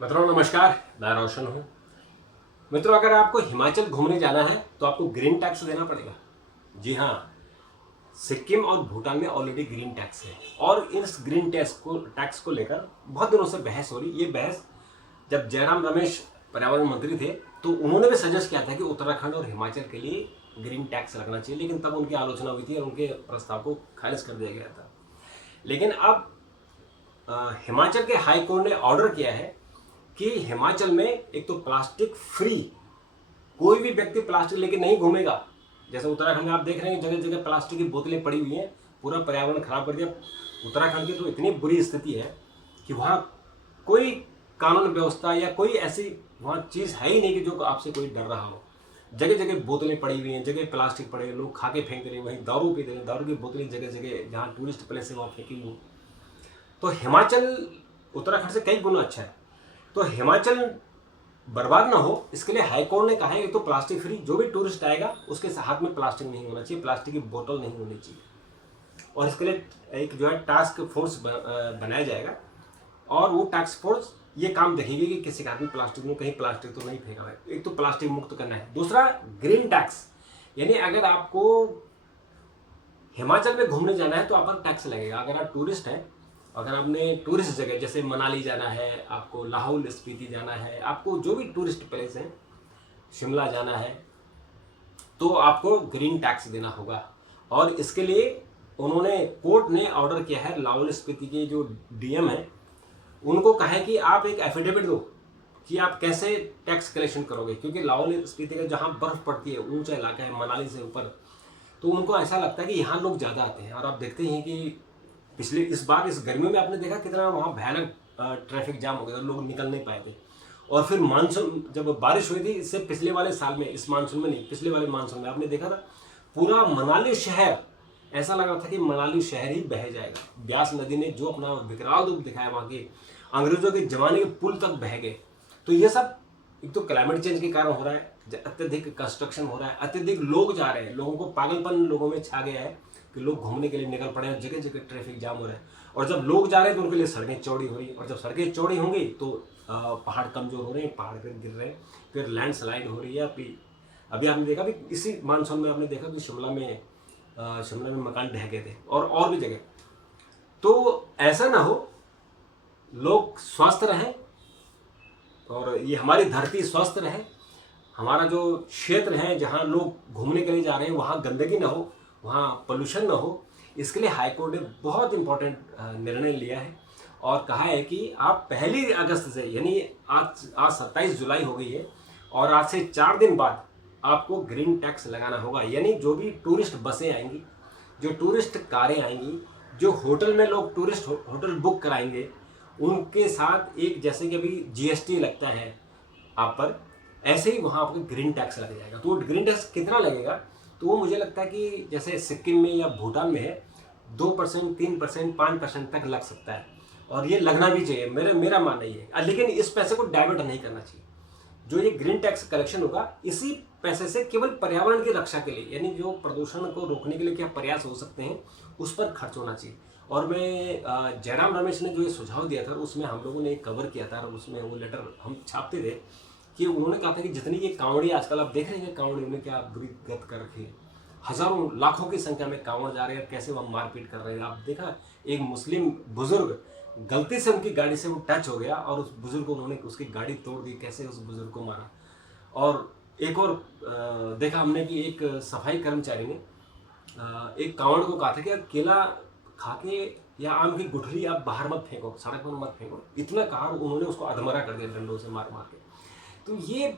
मित्रों नमस्कार, मैं रोशन हूँ। मित्रों, अगर आपको हिमाचल घूमने जाना है तो आपको ग्रीन टैक्स देना पड़ेगा। जी हाँ, सिक्किम और भूटान में ऑलरेडी ग्रीन टैक्स है और इस ग्रीन टैक्स को लेकर बहुत दिनों से बहस हो रही। ये बहस जब जयराम रमेश पर्यावरण मंत्री थे तो उन्होंने भी सजेस्ट किया था कि उत्तराखंड और हिमाचल के लिए ग्रीन टैक्स लगना चाहिए, लेकिन तब उनकी आलोचना हुई थी और उनके प्रस्ताव को खारिज कर दिया गया था। लेकिन अब हिमाचल के हाई कोर्ट ने ऑर्डर किया है कि हिमाचल में एक तो प्लास्टिक फ्री, कोई भी व्यक्ति प्लास्टिक लेके नहीं घूमेगा। जैसे उत्तराखंड में आप देख रहे हैं जगह जगह प्लास्टिक की बोतलें पड़ी हुई हैं, पूरा पर्यावरण खराब कर दिया। उत्तराखंड की तो इतनी बुरी स्थिति है कि वहाँ कोई कानून व्यवस्था या कोई ऐसी वहाँ चीज़ है ही नहीं कि जो आपसे कोई डर रहा हो। जगह जगह बोतलें पड़ी हुई हैं, जगह प्लास्टिक पड़े, लोग खा के फेंक दे रहे हैं, वहीं दारू पी दे रहे हैं, दारू की बोतलें जगह जगह जहाँ टूरिस्ट प्लेस है वहाँ फेंकी हुई। तो हिमाचल उत्तराखंड से कई गुना अच्छा है। तो हिमाचल बर्बाद ना हो इसके लिए हाईकोर्ट ने कहा है कि तो प्लास्टिक फ्री, जो भी टूरिस्ट आएगा उसके हाथ में प्लास्टिक नहीं होना चाहिए, प्लास्टिक की बोतल नहीं होनी चाहिए। और इसके लिए एक जो है टास्क फोर्स बनाया जाएगा और वो टास्क फोर्स ये काम देखेगी कि किसी के हाथ में प्लास्टिक में कहीं प्लास्टिक तो नहीं फेंका है। एक तो प्लास्टिक मुक्त करना है, दूसरा ग्रीन टैक्स, यानी अगर आपको हिमाचल में घूमने जाना है तो आप पर टैक्स लगेगा। अगर आप टूरिस्ट हैं, अगर आपने टूरिस्ट जगह जैसे मनाली जाना है, आपको लाहौल स्पीति जाना है, आपको जो भी टूरिस्ट प्लेस हैं, शिमला जाना है, तो आपको ग्रीन टैक्स देना होगा। और इसके लिए उन्होंने कोर्ट ने ऑर्डर किया है, लाहौल स्पीति के जो डीएम है उनको कहा है कि आप एक एफिडेविट दो कि आप कैसे टैक्स कलेक्शन करोगे, क्योंकि लाहौल स्पीति का जहाँ बर्फ पड़ती है, ऊंचा इलाका है मनाली से ऊपर, तो उनको ऐसा लगता है कि यहाँ लोग ज़्यादा आते हैं। और आप देखते हैं कि पिछले इस बार इस गर्मी में आपने देखा कितना वहाँ भयानक ट्रैफिक जाम हो गया था, लोग निकल नहीं पाए थे। और फिर मानसून जब बारिश हुई थी, इससे पिछले वाले साल में, इस मानसून में नहीं, पिछले वाले मानसून में आपने देखा था पूरा मनाली शहर ऐसा लगा था कि मनाली शहर ही बह जाएगा। ब्यास नदी ने जो अपना विकराल रूप दिखाया, वहाँ के अंग्रेजों के जमाने के पुल तक बह गए। तो ये सब एक तो क्लाइमेट चेंज के कारण हो रहा है, अत्यधिक कंस्ट्रक्शन हो रहा है, अत्यधिक लोग जा रहे हैं, लोगों को पागलपन लोगों में छा गया है कि लोग घूमने के लिए निकल पड़े हैं, जगह जगह ट्रैफिक जाम हो रहा है। और जब लोग जा रहे हैं तो उनके लिए सड़कें चौड़ी हो रही, और जब सड़कें चौड़ी होंगी तो पहाड़ कमजोर हो रहे हैं, पहाड़ पर गिर रहे हैं, फिर लैंडस्लाइड हो रही है। अभी आपने देखा भी इसी मानसून में आपने देखा कि शिमला में मकान ढह गए थे और भी जगह। तो ऐसा ना हो, लोग स्वस्थ रहें और ये हमारी धरती स्वस्थ रहे, हमारा जो क्षेत्र है जहाँ लोग घूमने के लिए जा रहे हैं वहाँ गंदगी ना हो, वहाँ पोल्यूशन ना हो। इसके लिए हाईकोर्ट ने बहुत इंपॉर्टेंट निर्णय लिया है और कहा है कि आप 1 अगस्त से, यानी आज 27 जुलाई हो गई है, और आज से 4 दिन बाद आपको ग्रीन टैक्स लगाना होगा। यानी जो भी टूरिस्ट बसें आएंगी, जो टूरिस्ट कारें आएंगी, जो होटल में लोग टूरिस्ट होटल बुक कराएंगे, उनके साथ एक जैसे कि अभी जीएसटी लगता है आप पर, ऐसे ही वहाँ आपको ग्रीन टैक्स लग जाएगा। तो ग्रीन टैक्स कितना लगेगा, तो वो मुझे लगता है कि जैसे सिक्किम में या भूटान में है 2%, 3%, 5% तक लग सकता है, और ये लगना भी चाहिए, मेरा मानना ये है। लेकिन इस पैसे को डाइवर्ट नहीं करना चाहिए। जो ये ग्रीन टैक्स कलेक्शन होगा, इसी पैसे से केवल पर्यावरण की रक्षा के लिए, यानी जो प्रदूषण को रोकने के लिए क्या प्रयास हो सकते हैं उस पर खर्च होना चाहिए। और मैं जयराम रमेश ने जो ये सुझाव दिया था उसमें हम लोगों ने कवर किया था और उसमें वो लेटर हम छापते थे कि उन्होंने कहा था कि जितनी ये कांवड़ी आजकल आप देख रहे हैं, कांवड़ी में क्या बुरी गत कर रखी है, हजारों लाखों की संख्या में कांवड़ जा रहे हैं, कैसे वह मारपीट कर रहे हैं। आप देखा एक मुस्लिम बुजुर्ग गलती से उनकी गाड़ी से वो टच हो गया और उस बुजुर्ग को उन्होंने उसकी गाड़ी तोड़ दी, कैसे उस बुजुर्ग को मारा। और एक और देखा हमने कि एक सफाई कर्मचारी ने एक कांवड़ को कहा था कि केला खा के या आम की गुठली आप बाहर मत फेंको, सड़क पर मत फेंको, इतना कहा, उन्होंने उसको अधमरा कर दिया डंडों से मार मार के। तो ये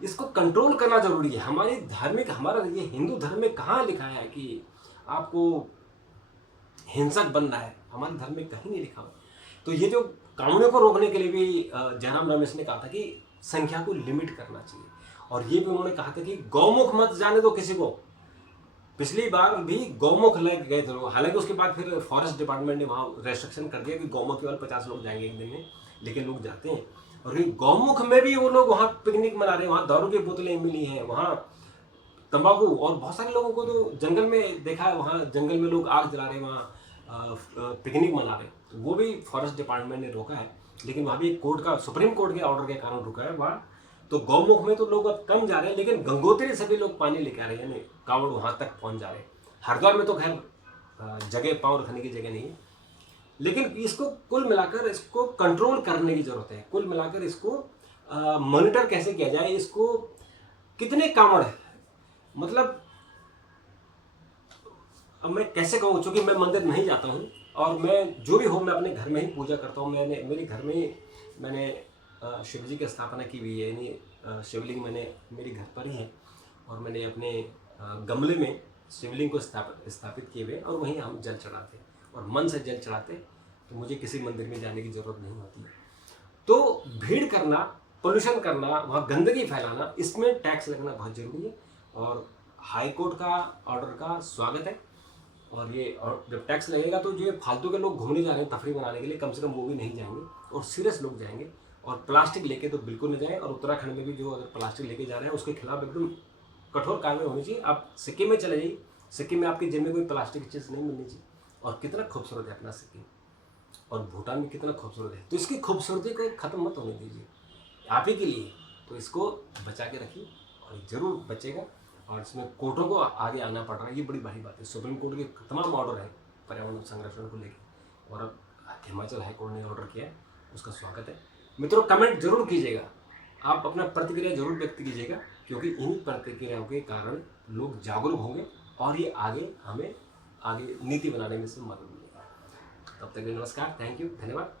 इसको कंट्रोल करना जरूरी है। हमारी धार्मिक, हमारा ये हिंदू धर्म में कहाँ लिखा है कि आपको हिंसक बनना है, हमारे धर्म में कहीं नहीं लिखा हुआ। तो ये जो कानूनों को रोकने के लिए भी जयराम रमेश ने कहा था कि संख्या को लिमिट करना चाहिए। और ये भी उन्होंने कहा था कि गौमुख मत जाने दो किसी को। पिछली बार भी गौमुख लग गए थे लोग, हालांकि उसके बाद फिर फॉरेस्ट डिपार्टमेंट ने वहाँ रेस्ट्रिक्शन कर दिया कि गौमुख केवल 50 लोग जाएंगे एक दिन में, लेकिन लोग जाते हैं। और गौमुख में भी वो लोग वहाँ पिकनिक मना रहे हैं, वहाँ दारू की बोतलें मिली हैं, वहाँ तंबाकू, और बहुत सारे लोगों को तो जंगल में देखा है, वहाँ जंगल में लोग आग जला रहे हैं, वहाँ पिकनिक मना रहे हैं। तो वो भी फॉरेस्ट डिपार्टमेंट ने रोका है। लेकिन वहाँ भी एक कोर्ट का, सुप्रीम कोर्ट के ऑर्डर के कारण रुका है वहाँ। तो गौमुख में तो लोग अब कम जा रहे हैं, लेकिन गंगोत्री से भी लोग पानी लेके आ रहे हैं, यानी कांवड़ वहाँ तक पहुँच जा रहे हैं। हरिद्वार में तो खैर जगह पाँव रखने की जगह नहीं है, लेकिन इसको कुल मिलाकर इसको कंट्रोल करने की ज़रूरत है। कुल मिलाकर इसको मॉनिटर कैसे किया जाए, इसको कितने कांवड़ है, मतलब अब मैं कैसे कहूँ, चूँकि मैं मंदिर नहीं जाता हूँ और मैं जो भी हो मैं अपने घर में ही पूजा करता हूँ। मेरे घर में ही मैंने शिव जी की स्थापना की हुई है, यानी शिवलिंग मैंने मेरे घर पर ही है, और मैंने अपने गमले में शिवलिंग को स्थापित किए हुए, और वहीं हम जल चढ़ाते हैं और मन से जल चढ़ाते, तो मुझे किसी मंदिर में जाने की ज़रूरत नहीं होती है। तो भीड़ करना, पोल्यूशन करना, वहाँ गंदगी फैलाना, इसमें टैक्स लगना बहुत ज़रूरी है, और हाई कोर्ट का ऑर्डर का स्वागत है। और ये, और जब टैक्स लगेगा तो जो ये फालतू के लोग घूमने जा रहे हैं तफरीह बनाने के लिए, कम से कम वो भी नहीं जाएंगे, और सीरियस लोग जाएंगे। और प्लास्टिक लेके तो बिल्कुल नहीं जाएं, और उत्तराखंड में भी जो अगर प्लास्टिक लेके जा रहे हैं उसके खिलाफ एकदम कठोर कार्रवाई होनी चाहिए। आप सिक्किम में चले जाइए, सिक्किम में आपकी जेब में कोई प्लास्टिक की चीज़ नहीं मिलनी चाहिए, और कितना खूबसूरत है अपना सिक्किम, और भूटान भी कितना खूबसूरत है। तो इसकी खूबसूरती को ख़त्म मत होने दीजिए, आप ही के लिए। तो इसको बचा के रखिए, और ज़रूर बचेगा। और इसमें कोर्टों को आगे आना पड़ रहा है, ये बड़ी भारी बात है। सुप्रीम कोर्ट के तमाम ऑर्डर है पर्यावरण संरक्षण को लेकर, और अब हिमाचल हाई कोर्ट ने ऑर्डर किया है, उसका स्वागत है। मित्रों, कमेंट जरूर कीजिएगा, आप अपना प्रतिक्रिया जरूर व्यक्त कीजिएगा, क्योंकि इन्हीं प्रतिक्रियाओं के कारण लोग जागरूक होंगे, और ये आगे हमें आगे नीति बनाने में से मदद मिलेगा। तब तक के लिए नमस्कार, थैंक यू, धन्यवाद।